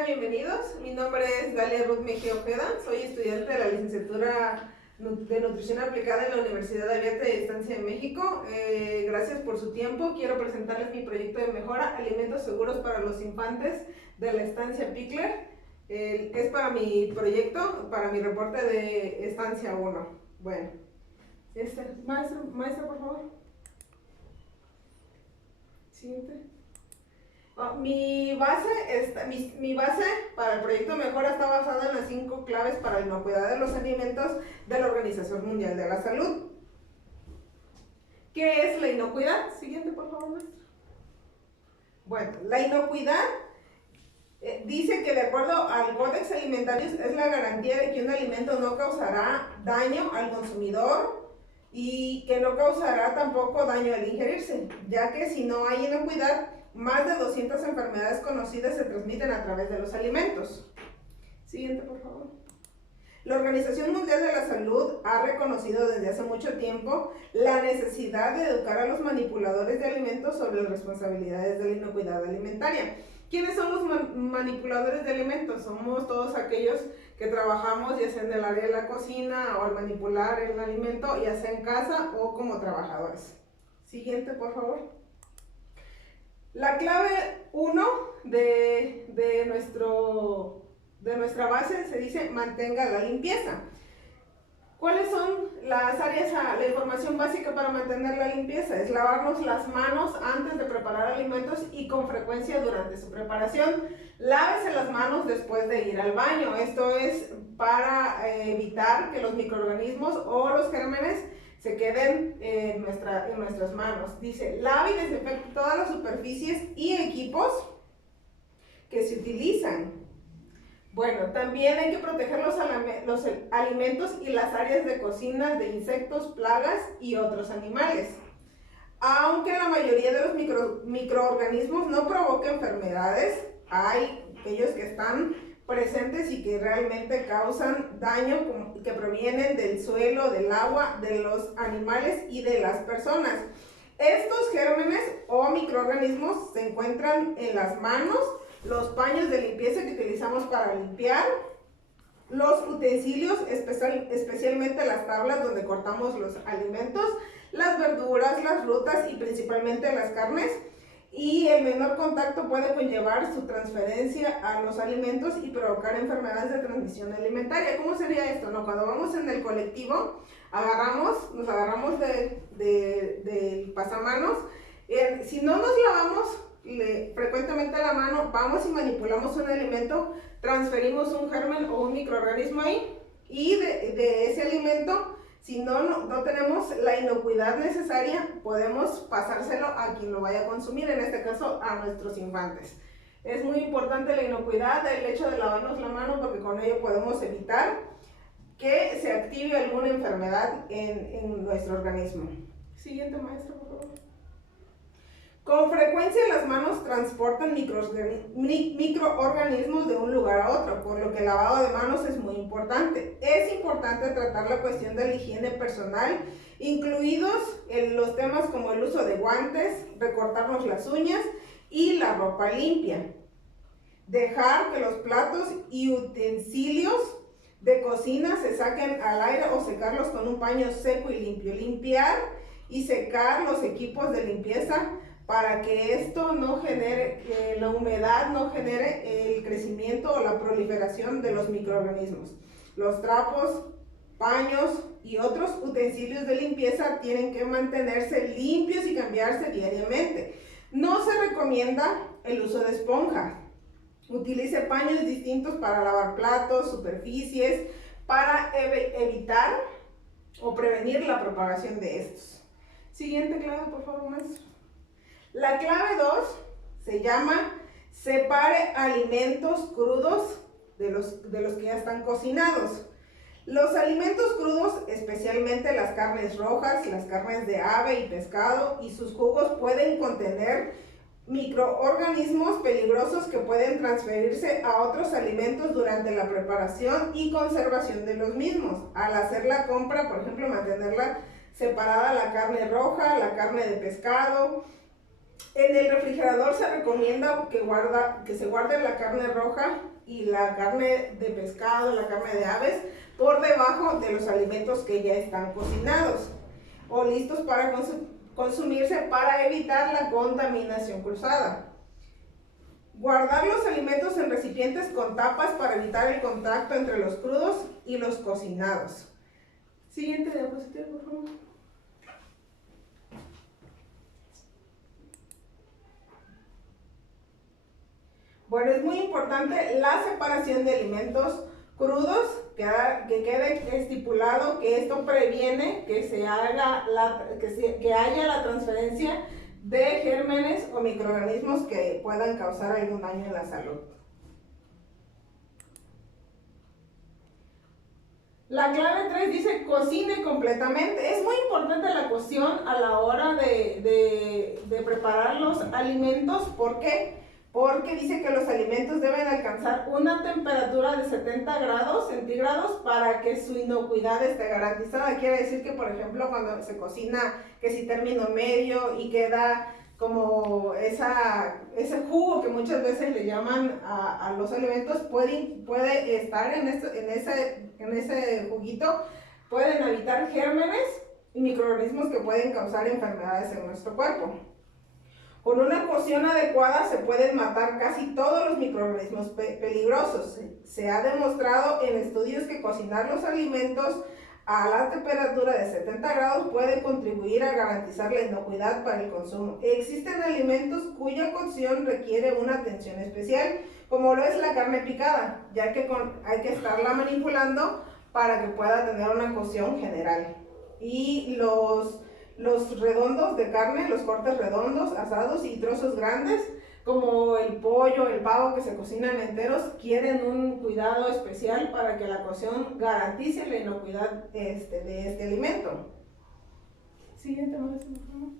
Sean bienvenidos, mi nombre es Dalia Ruth Mejía Ojeda, soy estudiante de la licenciatura de Nutrición Aplicada en la Universidad Abierta de Estancia de México. Gracias por su tiempo. Quiero presentarles mi proyecto de mejora, alimentos seguros para los infantes de la estancia Pickler. Es para mi proyecto, para mi reporte de estancia 1. Bueno, maestra, por favor. Siguiente. Mi base para el proyecto Mejora está basada en las 5 claves para la inocuidad de los alimentos de la Organización Mundial de la Salud. ¿Qué es la inocuidad? Siguiente, por favor, maestra. Bueno, la inocuidad dice que de acuerdo al Códex Alimentarius es la garantía de que un alimento no causará daño al consumidor y que no causará tampoco daño al ingerirse, ya que si no hay inocuidad, más de 200 enfermedades conocidas se transmiten a través de los alimentos. Siguiente, por favor. La Organización Mundial de la Salud ha reconocido desde hace mucho tiempo la necesidad de educar a los manipuladores de alimentos sobre las responsabilidades de la inocuidad alimentaria. ¿Quiénes son los manipuladores de alimentos? Somos todos aquellos que trabajamos ya sea en el área de la cocina o al manipular el alimento, ya sea en casa o como trabajadores. Siguiente, por favor. La clave 1 de nuestra base se dice mantenga la limpieza. ¿Cuáles son las áreas, la información básica para mantener la limpieza? Es lavarnos las manos antes de preparar alimentos y con frecuencia durante su preparación. Lávese las manos después de ir al baño. Esto es para evitar que los microorganismos o los gérmenes se queden en nuestras manos. Dice, lave y desinfecte todas las superficies y equipos que se utilizan. Bueno, también hay que proteger los alimentos y las áreas de cocina de insectos, plagas y otros animales. Aunque la mayoría de los microorganismos no provocan enfermedades, hay aquellos que están presentes y que realmente causan daño, que provienen del suelo, del agua, de los animales y de las personas. Estos gérmenes o microorganismos se encuentran en las manos, los paños de limpieza que utilizamos para limpiar, los utensilios, especialmente las tablas donde cortamos los alimentos, las verduras, las frutas y principalmente las carnes. Y el menor contacto puede conllevar su transferencia a los alimentos y provocar enfermedades de transmisión alimentaria. ¿Cómo sería esto? No, cuando vamos en el colectivo, nos agarramos del pasamanos. Si no nos lavamos frecuentemente la mano, vamos y manipulamos un alimento, transferimos un germen o un microorganismo ahí, y de ese alimento, si no tenemos la inocuidad necesaria, podemos pasárselo a quien lo vaya a consumir, en este caso a nuestros infantes. Es muy importante la inocuidad, el hecho de lavarnos la mano, porque con ello podemos evitar que se active alguna enfermedad en nuestro organismo. Siguiente, maestra, por favor. Con frecuencia las manos transportan microorganismos de un lugar a otro, por lo que el lavado de manos es muy importante. Es importante tratar la cuestión de la higiene personal, incluidos los temas como el uso de guantes, recortarnos las uñas y la ropa limpia. Dejar que los platos y utensilios de cocina se saquen al aire o secarlos con un paño seco y limpio. Limpiar y secar los equipos de limpieza para que esto no genere, que la humedad no genere el crecimiento o la proliferación de los microorganismos. Los trapos, paños y otros utensilios de limpieza tienen que mantenerse limpios y cambiarse diariamente. No se recomienda el uso de esponjas. Utilice paños distintos para lavar platos, superficies, para evitar o prevenir la propagación de estos. Siguiente clave, por favor, maestro. La clave 2 se llama separe alimentos crudos de los que ya están cocinados. Los alimentos crudos, especialmente las carnes rojas, las carnes de ave y pescado y sus jugos pueden contener microorganismos peligrosos que pueden transferirse a otros alimentos durante la preparación y conservación de los mismos. Al hacer la compra, por ejemplo, mantenerla separada la carne roja, la carne de pescado, En el refrigerador se recomienda que se guarde la carne roja y la carne de pescado, la carne de aves, por debajo de los alimentos que ya están cocinados o listos para consumirse para evitar la contaminación cruzada. Guardar los alimentos en recipientes con tapas para evitar el contacto entre los crudos y los cocinados. Siguiente diapositiva, por favor. Bueno, es muy importante la separación de alimentos crudos, que quede estipulado que esto previene que haya la transferencia de gérmenes o microorganismos que puedan causar algún daño en la salud. La clave 3 dice cocine completamente. Es muy importante la cocción a la hora de preparar los alimentos. ¿Por qué? Porque dice que los alimentos deben alcanzar una temperatura de 70 grados centígrados para que su inocuidad esté garantizada. Quiere decir que, por ejemplo, cuando se cocina, que si término medio y queda como ese jugo que muchas veces le llaman a los alimentos, puede estar en ese juguito, pueden habitar gérmenes y microorganismos que pueden causar enfermedades en nuestro cuerpo. Con una cocción adecuada se pueden matar casi todos los microorganismos peligrosos. Se ha demostrado en estudios que cocinar los alimentos a la temperatura de 70 grados puede contribuir a garantizar la inocuidad para el consumo. Existen alimentos cuya cocción requiere una atención especial, como lo es la carne picada, ya que hay que estarla manipulando para que pueda tener una cocción general. Y los redondos de carne, los cortes redondos, asados y trozos grandes, como el pollo, el pavo que se cocinan enteros, quieren un cuidado especial para que la cocción garantice la inocuidad de este alimento. Siguiente, por favor.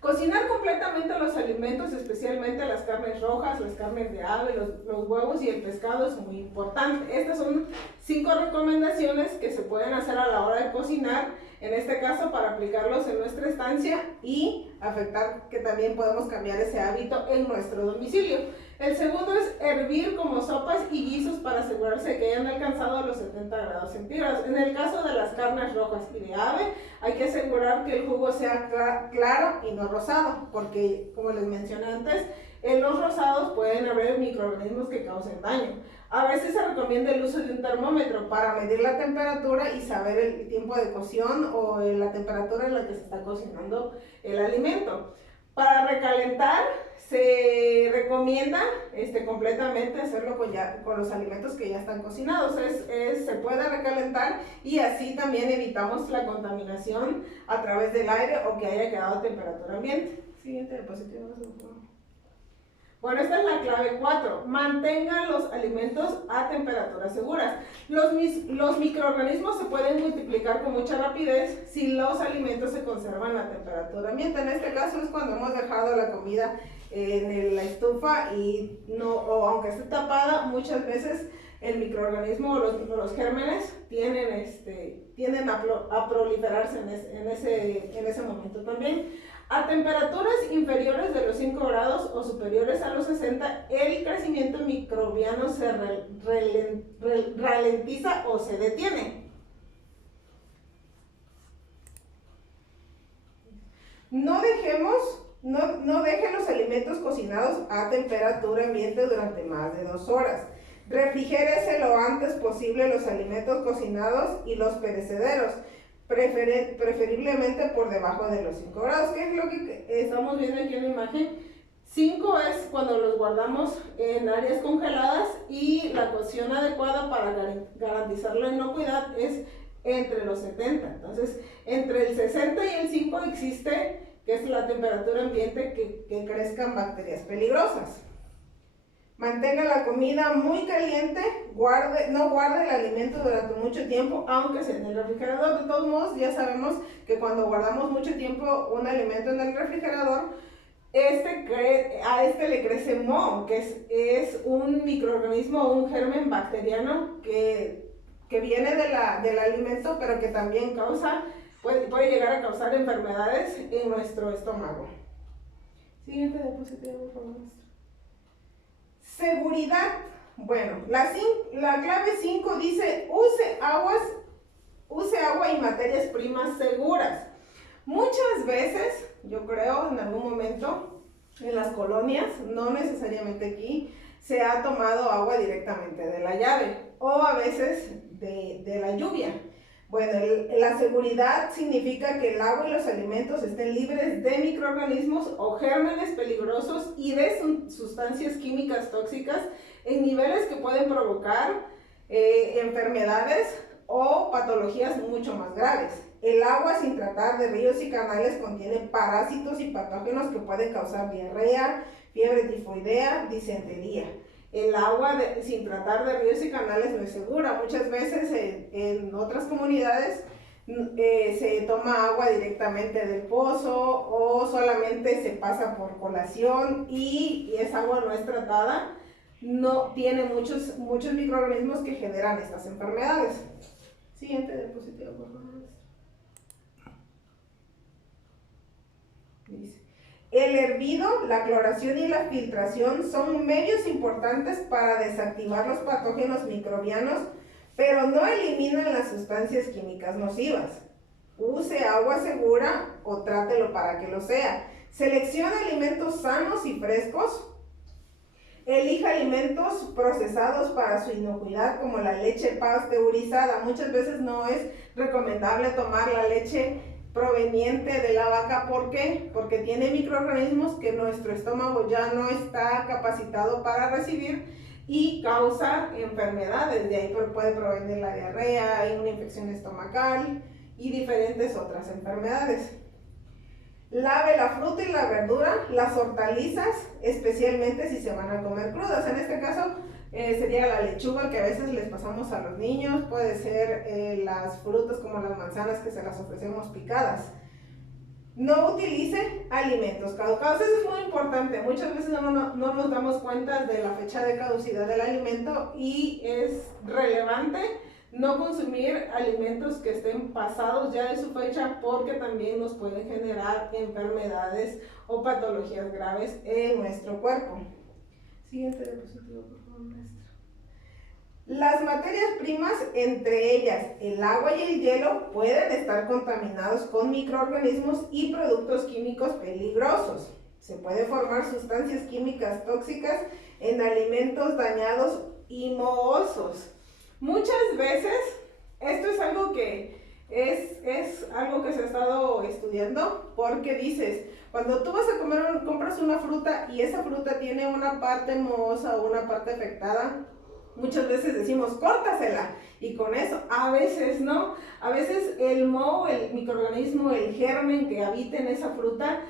Cocinar completamente los alimentos, especialmente las carnes rojas, las carnes de ave, los huevos y el pescado es muy importante. Estas son 5 recomendaciones que se pueden hacer a la hora de cocinar, en este caso para aplicarlos en nuestra estancia y afectar que también podemos cambiar ese hábito en nuestro domicilio. El segundo es hervir como sopas y guisos para asegurarse de que hayan alcanzado los 70 grados centígrados. En el caso de las carnes rojas y de ave, hay que asegurar que el jugo sea claro y no rosado, porque como les mencioné antes, en los rosados pueden haber microorganismos que causen daño. A veces se recomienda el uso de un termómetro para medir la temperatura y saber el tiempo de cocción o la temperatura en la que se está cocinando el alimento. Para recalentar, se recomienda completamente hacerlo con los alimentos que ya están cocinados. Se puede recalentar y así también evitamos la contaminación a través del aire o que haya quedado a temperatura ambiente. Siguiente diapositiva. Bueno, esta es la clave 4. Mantengan los alimentos a temperaturas seguras. Los microorganismos se pueden multiplicar con mucha rapidez si los alimentos se conservan a temperatura ambiente. En este caso es cuando hemos dejado la comida en la estufa o aunque esté tapada, muchas veces el microorganismo o los gérmenes tienden a proliferarse en ese momento también. A temperaturas inferiores de los 5 grados o superiores a los 60, el crecimiento microbiano se ralentiza o se detiene. No dejen los alimentos cocinados a temperatura ambiente durante más de 2 horas. Refrigérese lo antes posible los alimentos cocinados y los perecederos, preferiblemente por debajo de los 5 grados, que es lo que estamos viendo aquí en la imagen. 5 es cuando los guardamos en áreas congeladas y la cocción adecuada para garantizar la inocuidad es entre los 70. Entonces, entre el 60 y el 5 existe, que es la temperatura ambiente, que crezcan bacterias peligrosas. Mantenga la comida muy caliente, no guarde el alimento durante mucho tiempo, aunque sea en el refrigerador. De todos modos, ya sabemos que cuando guardamos mucho tiempo un alimento en el refrigerador, a este le crece moho, que es un microorganismo o un germen bacteriano que viene del alimento, pero que también causa puede llegar a causar enfermedades en nuestro estómago. Siguiente diapositiva, por favor. Seguridad. Bueno, la clave 5 dice, use agua y materias primas seguras. Muchas veces, yo creo, en algún momento, en las colonias, no necesariamente aquí, se ha tomado agua directamente de la llave o a veces de la lluvia. Bueno, la seguridad significa que el agua y los alimentos estén libres de microorganismos o gérmenes peligrosos y de sustancias químicas tóxicas en niveles que pueden provocar enfermedades o patologías mucho más graves. El agua sin tratar de ríos y canales contiene parásitos y patógenos que pueden causar diarrea, fiebre tifoidea, disentería. El agua sin tratar de ríos y canales no es segura. Muchas veces en otras comunidades se toma agua directamente del pozo o solamente se pasa por colación y esa agua no es tratada. No tiene muchos microorganismos que generan estas enfermedades. Siguiente diapositiva, por favor. Dice, el hervido, la cloración y la filtración son medios importantes para desactivar los patógenos microbianos, pero no eliminan las sustancias químicas nocivas. Use agua segura o trátelo para que lo sea. Seleccione alimentos sanos y frescos. Elija alimentos procesados para su inocuidad, como la leche pasteurizada. Muchas veces no es recomendable tomar la leche proveniente de la vaca. ¿Por qué? Porque tiene microorganismos que nuestro estómago ya no está capacitado para recibir y causa enfermedades. De ahí puede provenir la diarrea, una infección estomacal y diferentes otras enfermedades. Lave la fruta y la verdura, las hortalizas, especialmente si se van a comer crudas. En este caso sería la lechuga que a veces les pasamos a los niños, puede ser las frutas como las manzanas que se las ofrecemos picadas. No utilice alimentos caducados, eso es muy importante. Muchas veces no nos damos cuenta de la fecha de caducidad del alimento y es relevante no consumir alimentos que estén pasados ya de su fecha, porque también nos pueden generar enfermedades o patologías graves en nuestro cuerpo. Siguiente diapositiva, por favor, maestra. Las materias primas, entre ellas el agua y el hielo, pueden estar contaminados con microorganismos y productos químicos peligrosos. Se pueden formar sustancias químicas tóxicas en alimentos dañados y mohosos. Muchas veces, esto es algo que algo que se ha estado estudiando, porque dices, cuando tú vas a comer, compras una fruta y esa fruta tiene una parte mohosa o una parte afectada, muchas veces decimos, córtasela, y con eso, a veces no, a veces el moho, el microorganismo, el germen que habita en esa fruta,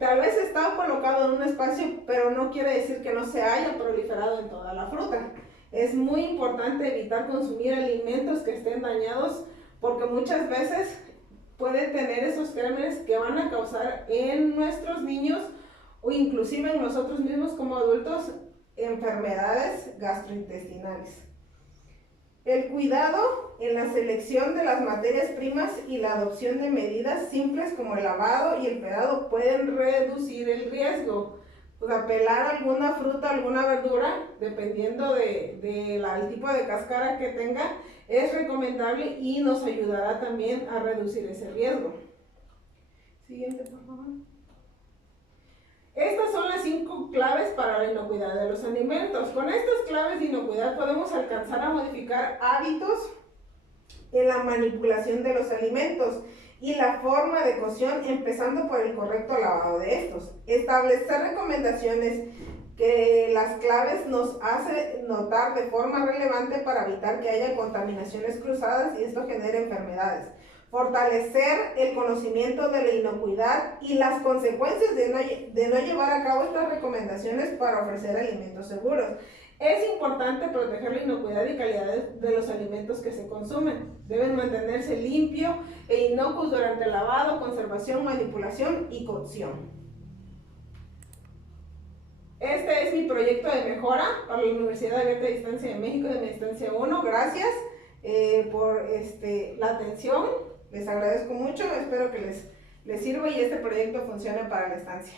tal vez está colocado en un espacio, pero no quiere decir que no se haya proliferado en toda la fruta. Es muy importante evitar consumir alimentos que estén dañados, porque muchas veces pueden tener esos gérmenes que van a causar en nuestros niños o inclusive en nosotros mismos como adultos enfermedades gastrointestinales. El cuidado en la selección de las materias primas y la adopción de medidas simples como el lavado y el pelado pueden reducir el riesgo. O sea, pelar alguna fruta, alguna verdura, dependiendo del tipo de cáscara que tenga, es recomendable y nos ayudará también a reducir ese riesgo. Siguiente, por favor. Estas son las 5 claves para la inocuidad de los alimentos. Con estas claves de inocuidad podemos alcanzar a modificar hábitos en la manipulación de los alimentos y la forma de cocción, empezando por el correcto lavado de estos. Establecer recomendaciones que las claves nos hace notar de forma relevante para evitar que haya contaminaciones cruzadas y esto genere enfermedades. Fortalecer el conocimiento de la inocuidad y las consecuencias de no llevar a cabo estas recomendaciones para ofrecer alimentos seguros. Es importante proteger la inocuidad y calidad de los alimentos que se consumen. Deben mantenerse limpios e inocuos durante el lavado, conservación, manipulación y cocción. Este es mi proyecto de mejora para la Universidad Abierta de Distancia de México de mi distancia 1. Gracias por la atención. Les agradezco mucho, espero que les sirva y este proyecto funcione para la estancia.